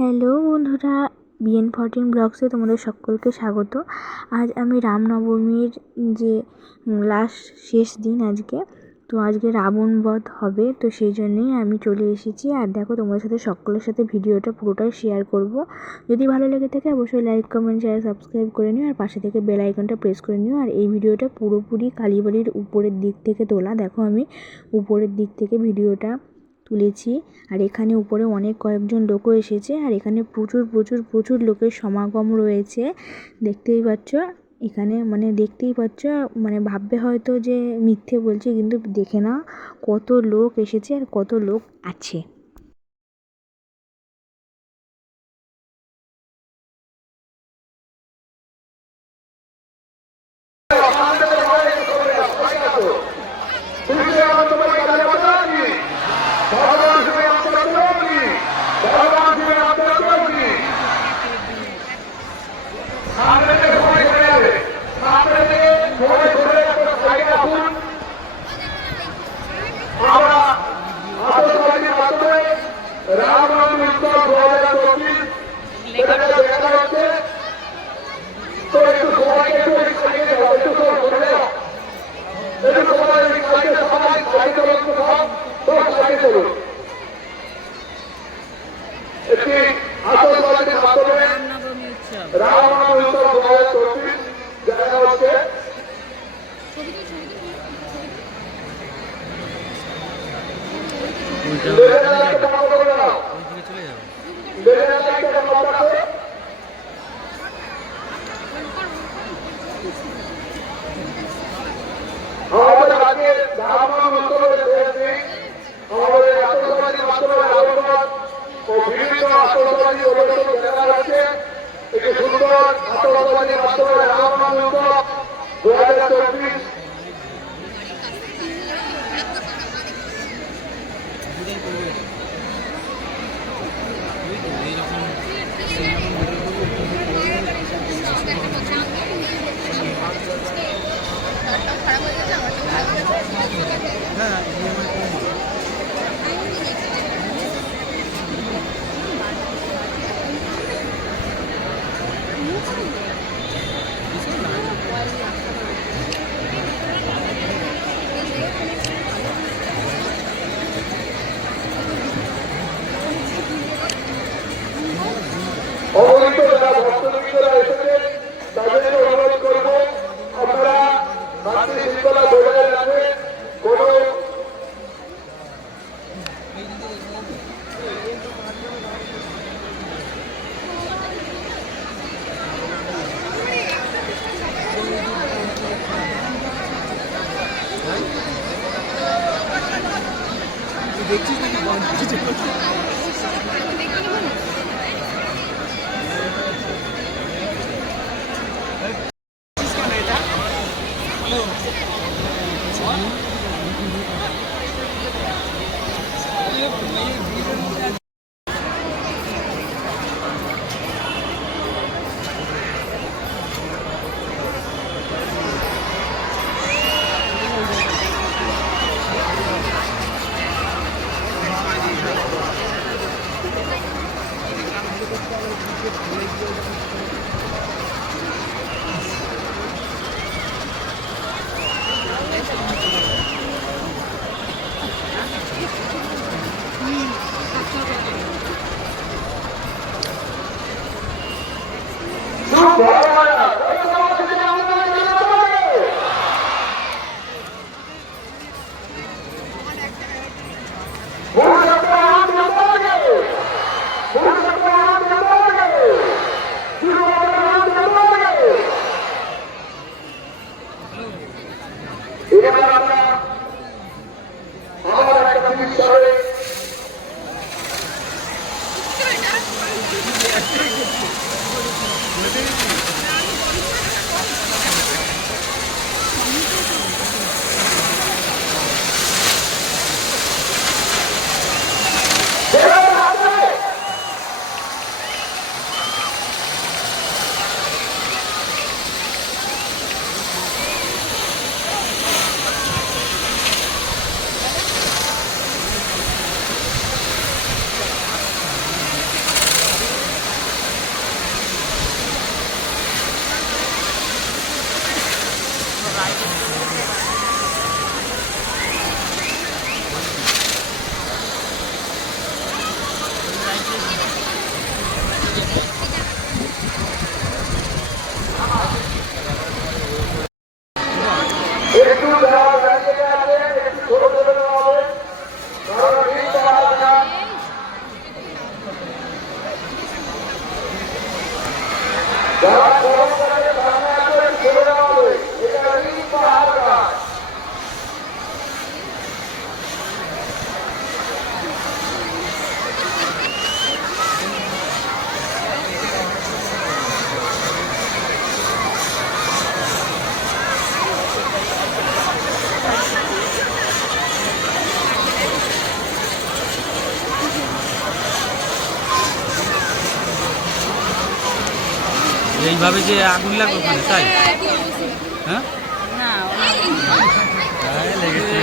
Hello বন্ধুরা, BN14 ব্লগসে তোমাদের সকলকে স্বাগত। আজ আমি রামনবমীর যে শেষ দিন আজকে, তো আজকে রাবণ বধ হবে, তো সেই জন্যেই আমি চলে এসেছি। আর দেখো, তোমাদের সাথে সকলের সাথে ভিডিওটা পুরোটাই শেয়ার করব। যদি ভালো লেগে থাকে অবশ্যই লাইক, কমেন্ট, শেয়ার, সাবস্ক্রাইব করে নিও, আর পাশে থেকে বেল আইকনটা প্রেস করে নিও। আর এই ভিডিওটা পুরোপুরি কালীবাড়ির উপরের দিক থেকে তোলা। দেখো, আমি উপরের দিক থেকে ভিডিওটা তুলেছি। আর এখানে উপরে কয়েকজন লোকও এসেছে, আর এখানে প্রচুর লোকের সমাগম রয়েছে। দেখতেই পাচ্ছ, এখানে দেখতেই পাচ্ছ, ভাববে হয়তো যে মিথ্যে বলছি, কিন্তু দেখে না কত লোক এসেছে আর কত লোক আছে। দেখছিস নাকি এইভাবে যে আগুন লাগবে ওখানে, তাই? হ্যাঁ, লেগেছে।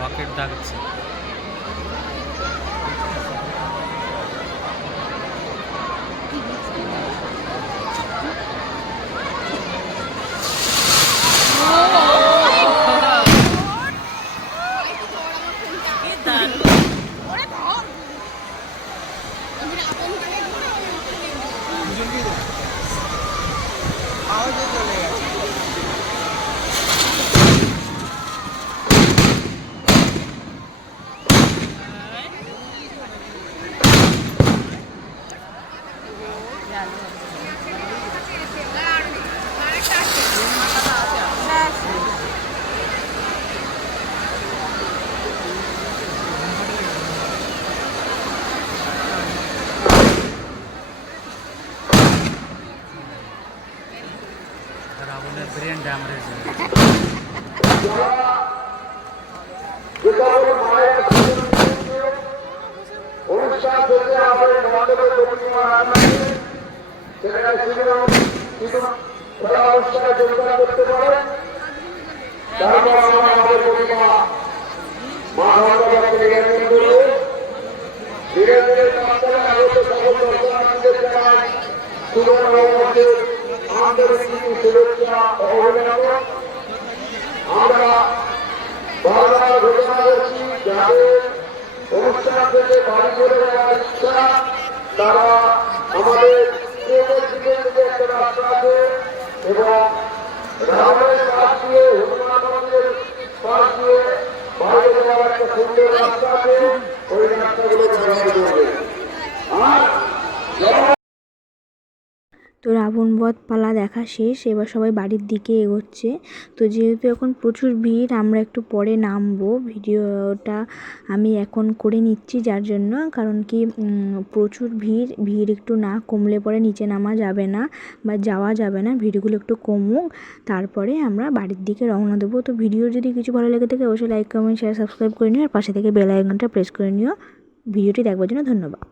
রকেট দাগছে। ব্রেন ড্যামেজ অনুষ্ঠান থেকে আমাদের মণ্ডপের প্রতিমা সেখানে কিছু খেলা অনুষ্ঠানে যোগদান করতে পারেন। তারপর আমরা আমাদের প্রতিমা মা গঙ্গাকে নির্বাচন করব। ধীরে ধীরে মাধ্যমে আগত সকল দর্শনার্থীদের জানাই সুবর্ণবর্ষের আন্তরিক শুভেচ্ছা ও অভিনন্দন। আমরা বারবার ঘোষণা করছি যাদের অনুষ্ঠান থেকে বাড়ি চলে যাওয়ার ইচ্ছা তারা আমাদের ট্রেনের দিকে দিকে একটা রাস্তা আছে এবং রামের পাশ দিয়ে হনুমান মন্দিরের পাশ দিয়ে বাইরে যাওয়ার একটা সুন্দর রাস্তা আছে, ওই রাস্তাগুলো ব্যবহার করবে। আর তো রাবণ বধ পালা দেখা শেষ, এবার সবাই বাড়ির দিকে এগোচ্ছে। তো যেহেতু এখন প্রচুর ভিড়, আমরা একটু পরে নামবো। ভিডিওটা আমি এখন করে নিচ্ছি যার জন্য, কারণ কি প্রচুর ভিড় একটু না কমলে পরে নিচে নামা যাবে না বা যাওয়া যাবে না। ভিড়গুলো একটু কমুক, তারপরে আমরা বাড়ির দিকে রওনা দেবো। তো ভিডিও যদি কিছু ভালো লেগে থাকে অবশ্যই লাইক কমেন্ট শেয়ার সাবস্ক্রাইব করে নিও, আর পাশে থেকে বেল আইকনটা প্রেস করে নিও। ভিডিওটি দেখবার জন্য ধন্যবাদ।